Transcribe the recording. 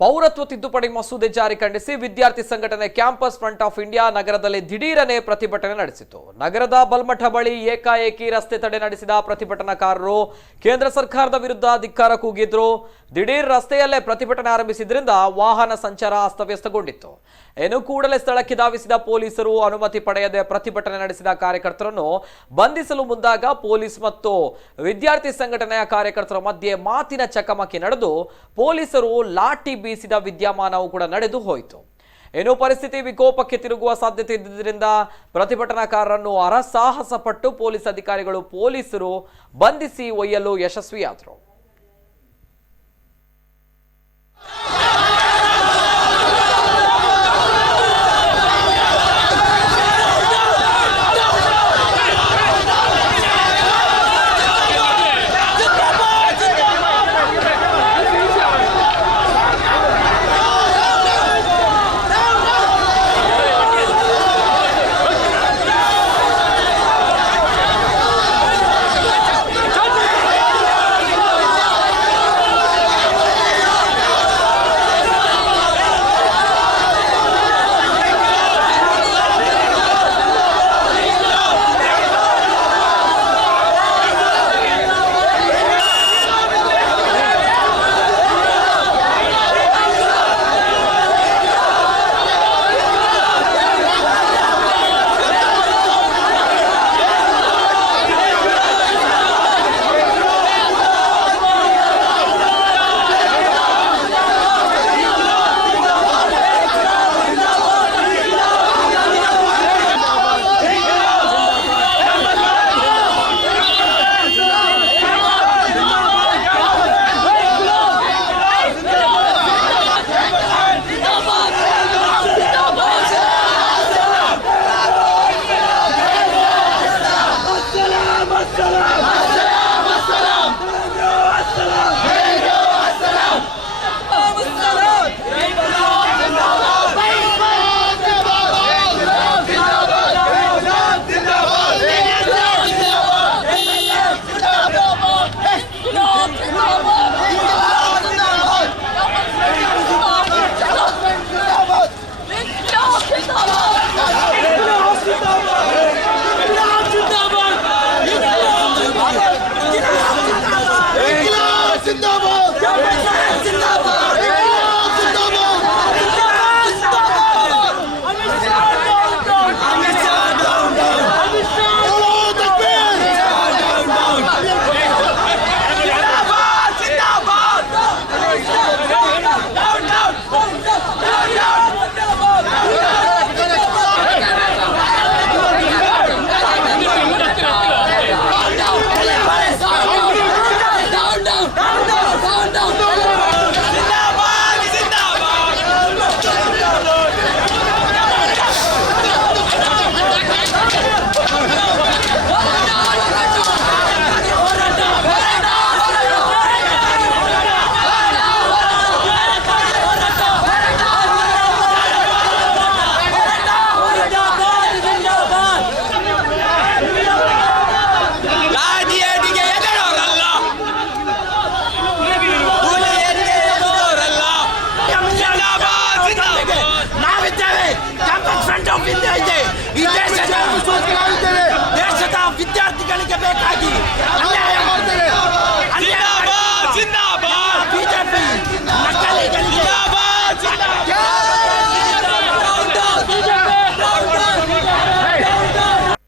ಪೌರತ್ವ ತಿದ್ದುಪಡಿ ಮಸೂದೆ ಜಾರಿ ಖಂಡಿಸಿ ವಿದ್ಯಾರ್ಥಿ ಸಂಘಟನೆ ಕ್ಯಾಂಪಸ್ ಫ್ರಂಟ್ ಆಫ್ ಇಂಡಿಯಾ ನಗರದಲ್ಲಿ ದಿಢೀರನೆ ಪ್ರತಿಭಟನೆ ನಡೆಸಿತು. ನಗರದ ಬಲ್ಮಠ ಬಳಿ ಏಕಾಏಕಿ ರಸ್ತೆ ತಡೆ ನಡೆಸಿದ ಪ್ರತಿಭಟನಾಕಾರರು ಕೇಂದ್ರ ಸರ್ಕಾರದ ವಿರುದ್ಧ ಧಿಕ್ಕಾರ ಕೂಗಿದ್ರು. ದಿಢೀರ್ ರಸ್ತೆಯಲ್ಲೇ ಪ್ರತಿಭಟನೆ ಆರಂಭಿಸಿದ್ರಿಂದ ವಾಹನ ಸಂಚಾರ ಅಸ್ತವ್ಯಸ್ತಗೊಂಡಿತ್ತು. ಇನ್ನು ಕೂಡಲೇ ಸ್ಥಳಕ್ಕೆ ಧಾವಿಸಿದ ಪೊಲೀಸರು ಅನುಮತಿ ಪಡೆಯದೆ ಪ್ರತಿಭಟನೆ ನಡೆಸಿದ ಕಾರ್ಯಕರ್ತರನ್ನು ಬಂಧಿಸಲು ಮುಂದಾಗ ಪೊಲೀಸ್ ಮತ್ತು ವಿದ್ಯಾರ್ಥಿ ಸಂಘಟನೆಯ ಕಾರ್ಯಕರ್ತರ ಮಧ್ಯೆ ಮಾತಿನ ಚಕಮಕಿ ನಡೆದು ಪೊಲೀಸರು ಲಾಠಿ ಬೀಸಿದ ವಿದ್ಯಮಾನವೂ ಕೂಡ ನಡೆದು ಹೋಯಿತು. ಇನ್ನು ಪರಿಸ್ಥಿತಿ ವಿಕೋಪಕ್ಕೆ ತಿರುಗುವ ಸಾಧ್ಯತೆ ಇದ್ದುದರಿಂದ ಪ್ರತಿಭಟನಾಕಾರರನ್ನು ಹರಸಾಹಸ ಪಟ್ಟು ಪೊಲೀಸ್ ಅಧಿಕಾರಿಗಳು ಪೊಲೀಸರು ಬಂಧಿಸಿ ಒಯ್ಯಲು ಯಶಸ್ವಿಯಾದರು.